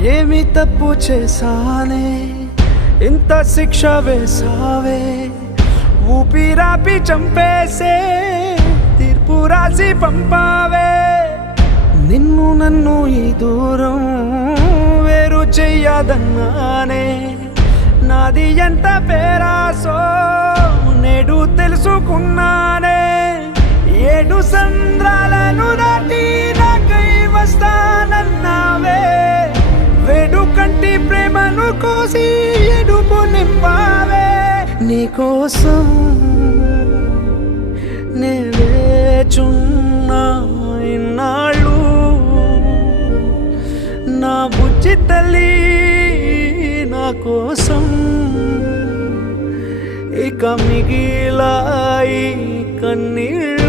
ఏమి తప్పు చేశానే ఇంత శిక్ష వేసావే ఊపిరాపి చంపేసే తీర్పు రాసి పంపావే నిన్ను నన్ను ఈ దూరం వేరు చెయ్యదన్నానే నాది ఎంత పేరాసో నేడు తెలుసుకున్నానే 7 సంద్రాలను దాటి నాకై వస్తానన్నావే వేడు కంటి ప్రేమను కోసి ఎడుపు నింపావే నీకోసం నే వేచున్నా ఇన్నాళ్ళు నా బుజ్జి తల్లి నా కోసం ఇక మిగిలాయి కన్నీళ్ళు